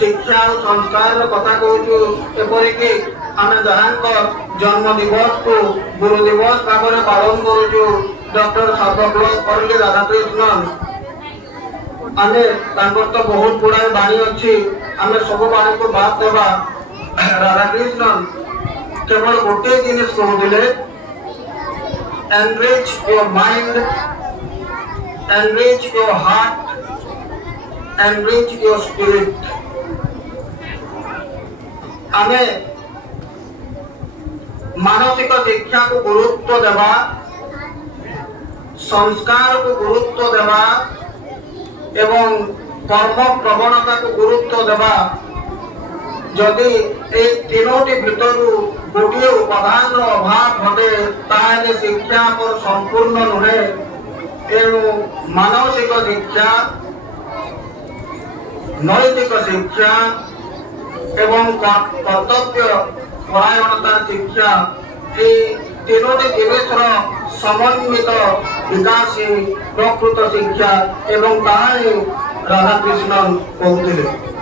शिक्षा और संस्कार कथा कहूँ एपरिक आम जहाँ जन्म दिवस को गुरु दिवस भाव में पालन करुचु डॉक्टर सर्वपल्ली राधाकृष्णन आम तो बहुत गुड़ाए बाणी अच्छी आम सब बाणी को बात देवा राधाकृष्णन केवल गोटे जिनिस कहते enrich your mind, enrich your heart, enrich your spirit. हमें मानसिक शिक्षा को गुरुत्व देवा, संस्कार को गुरुत्व देवा एवं कर्म प्रवणता को गुरुत्व देवा जदि ए तीनोटी भितर गोटे उपादान अभाव घटे ताहले शिक्षा पर संपूर्ण नुहे। एणु मानसिक शिक्षा नैतिक शिक्षा एवं कर्तव्य परायणता शिक्षा ये तीनोटी जिनिसर समन्वित विकास प्रकृत शिक्षा एवं ताहा राधाकृष्णन कहते।